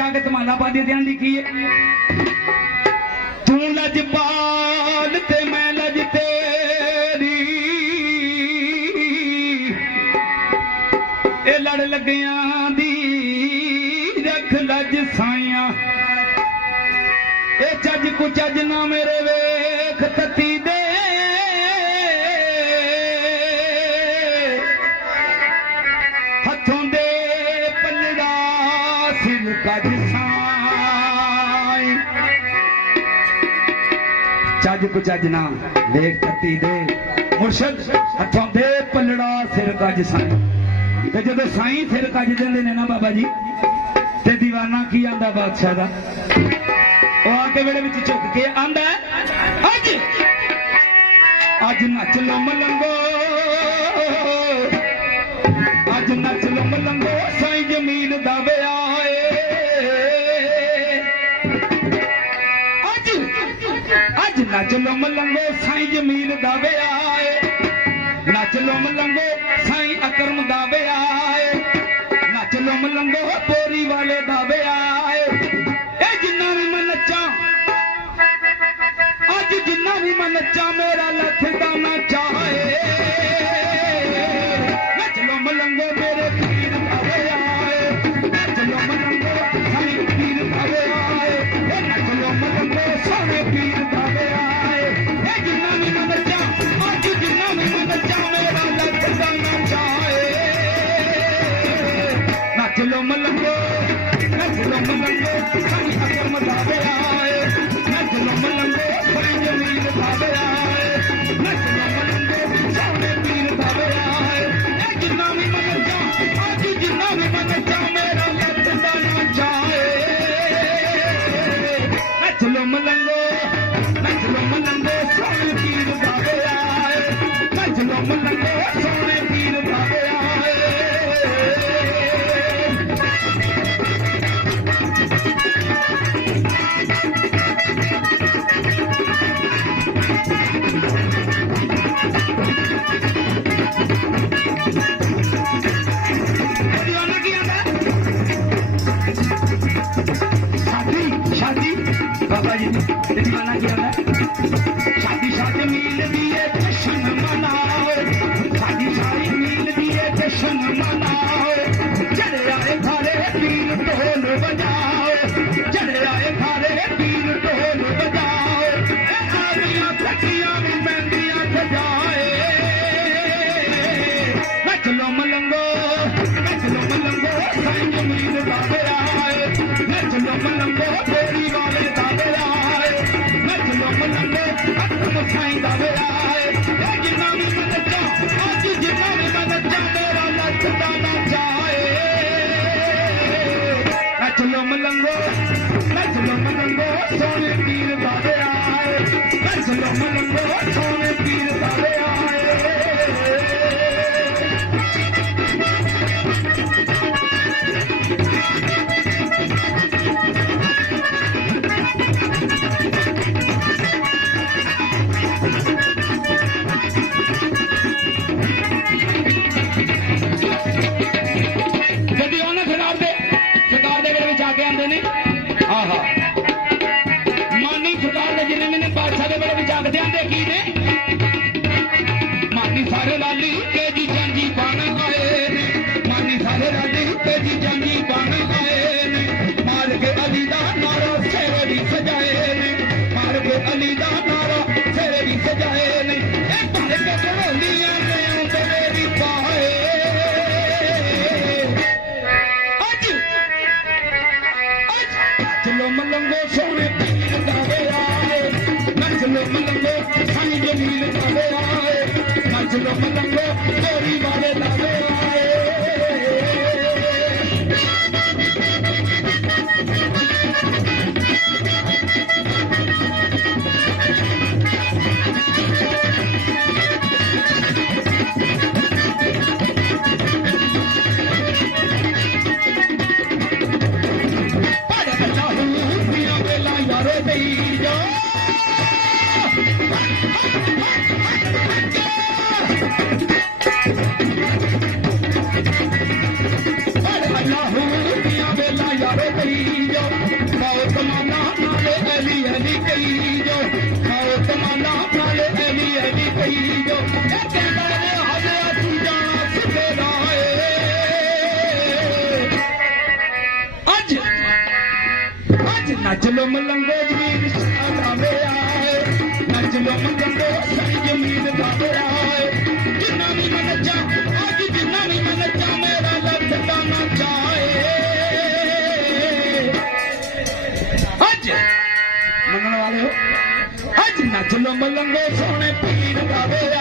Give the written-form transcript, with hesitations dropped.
जाके तमाना पा दे ध्यान की तू लजपाल ते मैं लज तेरी ए लड़ लगिया दी रख लज साइया ए चज को चज ना मेरे वेख तती दे हथों दे पलड़ा सिल कज साई चज को चज ना वेख तती दे मुर्शद हथों दे पलड़ा सिर कज साई ते जदों साई सिर कज देंदे ने ना बाबा जी ते दीवाना की आंदा बादशाह दा ਉਹ ਆ ਕੇ ਵੇਲੇ ਵਿੱਚ ਝੁਕ ਕੇ ਆਂਦਾ ਅੱਜ ਨੱਚ ਲੋ ਮਲੰਗੋ ਅੱਜ ਨੱਚ ਲੋ ਮਲੰਗੋ ਸਾਈਂ ਜ਼ਮੀਨ ਦਾ ਵਿਆਹ ਏ ਅੱਜ ਨੱਚ ਲੋ ਮਲੰਗੋ ਸਾਈਂ ਜ਼ਮੀਨ ਦਾ ਵਿਆਹ ਏ ਨੱਚ ਲੋ ਮਲੰਗੋ ਸਾਈਂ ਅਕਰਮ ਦਾ ਵਿਆਹ ਏ ਨੱਚ ਲੋ ਮਲੰਗੋ ਪੋਰੀ ਵਾਲੇ ਦਾ ਵਿਆਹ ਏ ਇਹ ਜਿੰਨਾ ਵੀ ਮੈਂ ਨੱਚਾਂ ਅੱਜ ਜਿੰਨਾ ਵੀ ਮੈਂ ਨੱਚਾਂ ਮੇਰਾ ਲੱਥ ਦਾ ਨਾ ਚਾਹੇ ਨੱਚ ਲੋ ਮਲੰਗੋ ਮੇਰੇ ਪੀਰ ਭਾਵੇ ਆਏ ਨੱਚ ਲੋ ਮਲੰਗੋ ਸਾਈਂ ਪੀਰ ਭਾਵੇ ਆਏ ਇਹ ਨੱਚ ਲੋ ਮਲੰਗੋ ਸੋਹਣੇ ਪੀਰ ਭਾਵੇ ਆਏ ਇਹ ਜਿੰਨਾ ਵੀ ਮੈਂ ਨੱਚਾਂ ਅੱਜ ਜਿੰਨਾ ਵੀ ਮੈਂ ਨੱਚਾਂ ਮੇਰਾ ਲੱਥ ਦਾ ਨਾ ਚਾਹੇ ਨੱਚ ਲੋ ਮਲੰਗੋ ਸਾਈਂ ਅਕਰਮ ਦਾ ਵਿਆਹ ਏ ਨੱਚ ਲੋ ਮਲੰਗੋ ਸਾਈਂ ਜ਼ਮੀਨ ਦਾ ਵਿਆਹ ਏ ਨੱਚ ਲੋ ਮਲੰਗੋ ਸੋਹਣੇ ਪੀਰ ਦਾ ਵਿਆਹ ਏ ਇਹ ਜਿੰਨਾ ਵੀ ਮੈਂ ਨੱਚਾਂ ਅੱਜ ਜਿੰਨਾ ਵੀ ਮੈਂ ਨੱਚਾਂ ਮੇਰਾ ਲੱਤ ਦਾ ਨਾ ਚਾਹੇ ਨੱਚ ਲੋ ਮਲੰਗੋ ਸੋਹਣੇ ਪੀਰ ਦਾ ਵਿਆਹ ਏ ਨੱਚ ਲੋ ਮਲੰਗੋ ਸੋਹਣੇ ਪੀਰ ਦਾ ਵਿਆਹ ਏ बाबा जी दीवाना क्या है शादी शादी मिल दिए जश्न मनाओ शादी शादी मिल दिए जश्न मनाओ चले आए घरे पीर ढोल बजाओ चले आए घरे पीर ढोल बजाओ आलियां खटियां भी मेहंदियां सजाए नच लो मलंगो साईं जमीन दा विआह नच लो मलंगो बोरी वाले दा साईं दा विआह ए जिन्ना भी मैं नच्चां अज जिन्ना भी मैं नच्चां मेरा लच दा ना चाहे नच लो मलंगो सोहणे पीर दा विआह नच लो मलंगो सोहणे पीर दा विआह मानी सरकार के जिन्हें मैंने बादशाह के बड़े विचार आते की ने मानी सारे लाली के जी जांजी बन आए मानी सारे लाली के जी जांजी बन आए मार के अली दा नारा सेरे भी सजाए ने मार के अली दा नारा सेरे भी सजाए ने भर के ढोलियां ने उंदे भी पाए चलो मलंगो सोहणे पीर दा विआह नच लो मलंगो साईं जमीन दा विआह नच लो मलंगो गोरी लो मलंगो वीर सादा मेरा नच लो मलंगो सारी जमीन दा मेरा जिन्ना भी मैं नचा आज जिन्ना भी मैं नचा मेरा लड़का नचाए आज मनण वाले हो आज नच लो मलंगो सोने पीर दा मेरा